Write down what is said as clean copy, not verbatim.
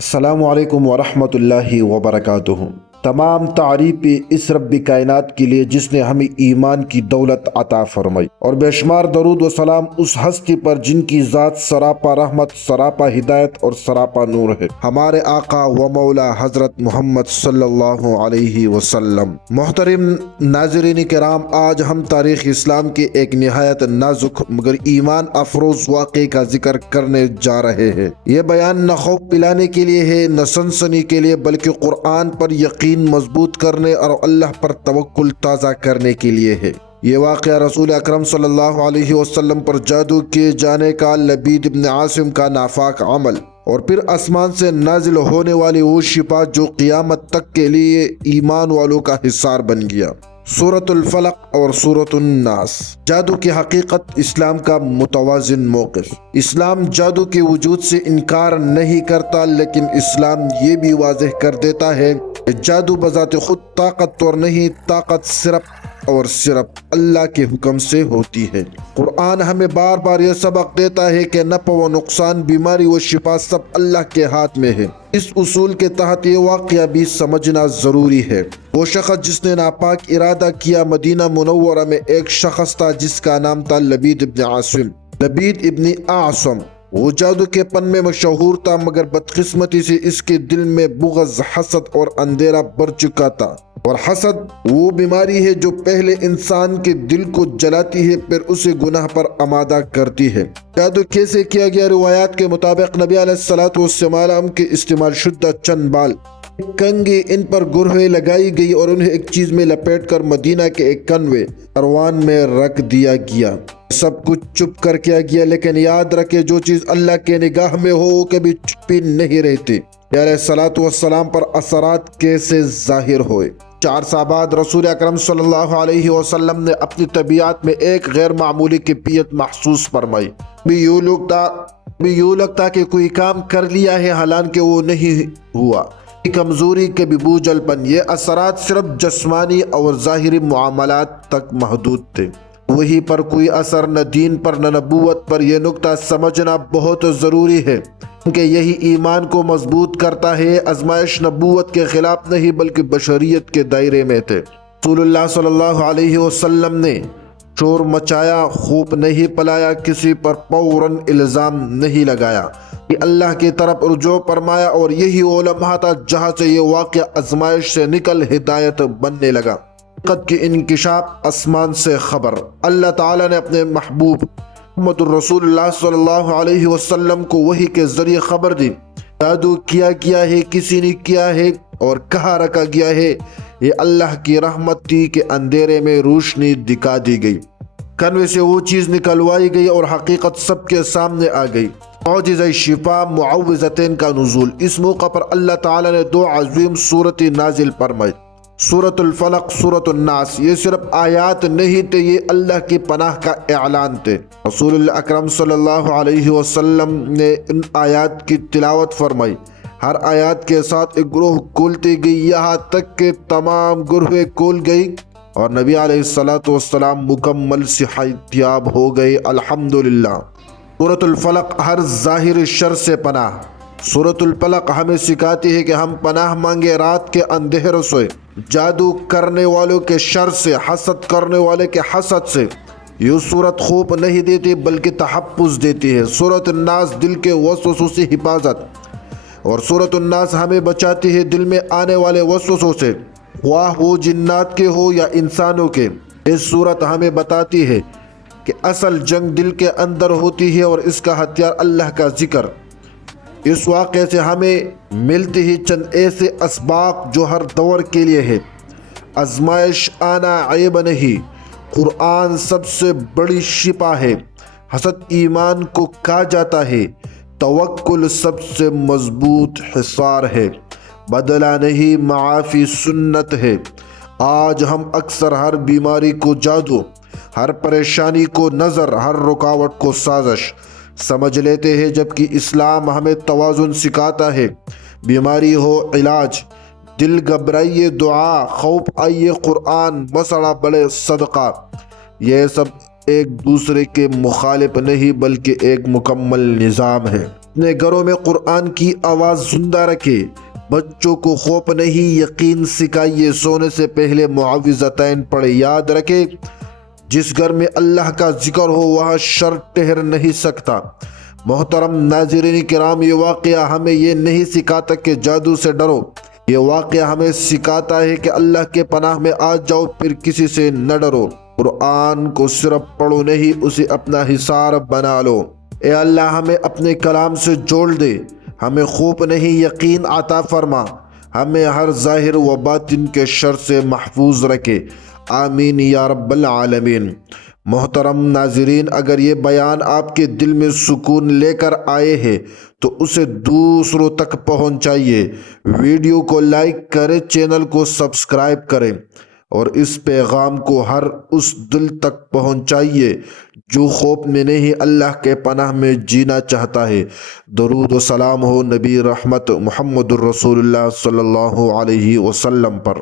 السلام علیکم ورحمۃ اللہ وبرکاتہ۔ تمام تعریفیں اس رب کائنات کے لیے جس نے ہمیں ایمان کی دولت عطا فرمائی، اور بے شمار درود و سلام اس ہستی پر جن کی ذات سراپا رحمت، سراپا ہدایت اور سراپا نور ہے، ہمارے آقا و مولا حضرت محمد صلی اللہ علیہ وسلم۔ محترم ناظرین کرام، آج ہم تاریخ اسلام کے ایک نہایت نازک مگر ایمان افروز واقعے کا ذکر کرنے جا رہے ہیں۔ یہ بیان نہ خوف پلانے کے لیے ہے، نہ سنسنی کے لیے، بلکہ قرآن پر یقین مضبوط کرنے اور اللہ پر توکل تازہ کرنے کے لیے ہے۔ یہ واقعہ رسول اکرم صلی اللہ علیہ وسلم پر جادو کیے جانے کا لبید ابن عاصم کا نافاق عمل، اور پھر آسمان سے نازل ہونے والی وہ شفا جو قیامت تک کے لیے ایمان والوں کا حصار بن گیا۔ سورۃ الفلق اور سورۃ الناس۔ جادو کی حقیقت، اسلام کا متوازن موقف۔ اسلام جادو کے وجود سے انکار نہیں کرتا، لیکن اسلام یہ بھی واضح کر دیتا ہے کہ جادو بذات خود طاقتور نہیں، طاقت صرف اور صرف اللہ کے حکم سے ہوتی ہے۔ قرآن ہمیں بار بار یہ سبق دیتا ہے کہ نفع و نقصان، بیماری و شفا سب اللہ کے ہاتھ میں ہے۔ اس اصول کے تحت یہ واقعہ بھی سمجھنا ضروری ہے۔ وہ شخص جس نے ناپاک ارادہ کیا، مدینہ منورہ میں ایک شخص تھا جس کا نام تھا لبید ابن عاصم۔ لبید ابن عاصم وہ جادو کے پن میں مشہور تھا، مگر بدقسمتی سے اس کے دل میں بغض، حسد اور اندھیرا بھر چکا تھا۔ اور حسد وہ بیماری ہے جو پہلے انسان کے دل کو جلاتی ہے، پھر اسے گناہ پر آمادہ کرتی ہے۔ جادو کیسے کیا گیا؟ روایات کے مطابق نبی علیہ الصلوۃ والسلام کے استعمال شدہ چند بال کنگھی ان پر گرہیں لگائی گئی اور انہیں ایک چیز میں لپیٹ کر مدینہ کے ایک کنویں کاروان میں رکھ دیا گیا۔ سب کچھ چپ کر کیا گیا، لیکن یاد رکھے جو چیز اللہ کے نگاہ میں ہو وہ کبھی چھپی نہیں رہتی۔ علیہ الصلوۃ والسلام پر اثرات کیسے ظاہر ہوئے؟ 4 سال بعد رسول اکرم صلی اللہ علیہ وسلم نے اپنی طبیعت میں ایک غیر معمولی کیفیت محسوس فرمائی۔ بھی یوں لگتا کہ کوئی کام کر لیا ہے، حالانکہ وہ نہیں ہوا۔ کمزوری، کبھی بوجھل پن، یہ اثرات صرف جسمانی اور ظاہری معاملات تک محدود تھے۔ وہی پر کوئی اثر، نہ دین پر نہ نبوت پر۔ یہ نکتہ سمجھنا بہت ضروری ہے کہ یہی ایمان کو مضبوط کرتا ہے۔ آزمائش نبوت کے خلاف نہیں بلکہ بشریت کے دائرے میں تھے۔ رسول اللہ صلی اللہ علیہ وسلم نے شور مچایا، خوف نہیں پلایا، کسی پر فوراً الزام نہیں لگایا، کہ اللہ کی طرف رجوع فرمایا، اور یہی وہ لمحہ تھا جہاں سے یہ واقعہ آزمائش سے نکل ہدایت بننے لگا۔ حقیقت کی انکشاف، آسمان سے خبر۔ اللہ تعالیٰ نے اپنے محبوب محمد الرسول اللہ صلی اللہ علیہ وسلم کو وحی کے ذریعے خبر دی۔ جادو کیا گیا ہے، کسی نے کیا ہے اور کہاں رکھا گیا ہے، یہ اللہ کی رحمت تھی کہ اندھیرے میں روشنی دکھا دی گئی۔ کنویں سے وہ چیز نکلوائی گئی اور حقیقت سب کے سامنے آ گئی۔ معجزہ شفا، معوذتین کا نزول۔ اس موقع پر اللہ تعالیٰ نے 2 عظیم سورتیں نازل فرمائی، سورۃ الفلق، سورۃ الناس۔ یہ صرف آیات نہیں تھے، یہ اللہ کی پناہ کا اعلان تھے۔ رسول اللہ اکرم صلی اللہ علیہ وسلم نے ان آیات کی تلاوت فرمائی۔ ہر آیات کے ساتھ ایک گروہ کھولتی گئی، یہاں تک کہ تمام گروہیں کھول گئی اور نبی علیہ الصلوۃ والسلام مکمل صحت یاب ہو گئے۔ الحمدللہ۔ سورۃ الفلق، ہر ظاہر شر سے پناہ۔ سورۃ الفلق ہمیں سکھاتی ہے کہ ہم پناہ مانگے رات کے اندھیروں سے، جادو کرنے والوں کے شر سے، حسد کرنے والے کے حسد سے۔ یہ سورت خوف نہیں دیتی بلکہ تحفظ دیتی ہے۔ سورۃ الناس دل کے وسوسوں سے حفاظت، اور سورۃ الناس ہمیں بچاتی ہے دل میں آنے والے وسوسوں سے، خواہ وہ جنات کے ہو یا انسانوں کے۔ اس سورت ہمیں بتاتی ہے کہ اصل جنگ دل کے اندر ہوتی ہے اور اس کا ہتھیار اللہ کا ذکر۔ اس واقعے سے ہمیں ملتی ہی چند ایسے اسباق جو ہر دور کے لیے ہے۔ آزمائش آنا عیب نہیں، قرآن سب سے بڑی شفا ہے۔ حسد ایمان کو کھا جاتا ہے، توکل سب سے مضبوط حصار ہے۔ بدلہ نہیں، معافی سنت ہے۔ آج ہم اکثر ہر بیماری کو جادو، ہر پریشانی کو نظر، ہر رکاوٹ کو سازش سمجھ لیتے ہیں، جبکہ اسلام ہمیں توازن سکھاتا ہے۔ بیماری ہو علاج، دل گھبرائیے دعا، خوف آئیے قرآن، مسئلہ بڑے صدقہ۔ یہ سب ایک دوسرے کے مخالف نہیں بلکہ ایک مکمل نظام ہے۔ اپنے گھروں میں قرآن کی آواز زندہ رکھے، بچوں کو خوف نہیں یقین سکھائیے، سونے سے پہلے معوذتین پڑھے۔ یاد رکھے جس گھر میں اللہ کا ذکر ہو وہاں شر ٹھہر نہیں سکتا۔ محترم ناظرین کرام، یہ واقعہ ہمیں یہ نہیں سکھاتا کہ جادو سے ڈرو، یہ واقعہ ہمیں سکھاتا ہے کہ اللہ کے پناہ میں آ جاؤ، پھر کسی سے نہ ڈرو۔ قرآن کو صرف پڑھو نہیں، اسے اپنا حصار بنا لو۔ اے اللہ ہمیں اپنے کلام سے جوڑ دے، ہمیں خوف نہیں یقین عطا فرما، ہمیں ہر ظاہر و باطن کے شر سے محفوظ رکھے، آمین یا رب العالمین۔ محترم ناظرین، اگر یہ بیان آپ کے دل میں سکون لے کر آئے ہیں تو اسے دوسروں تک پہنچائیے، ویڈیو کو لائک کریں، چینل کو سبسکرائب کریں اور اس پیغام کو ہر اس دل تک پہنچائیے جو خوف میں نہیں اللہ کے پناہ میں جینا چاہتا ہے۔ درود و سلام ہو نبی رحمت محمد الرسول اللہ صلی اللہ علیہ وسلم پر۔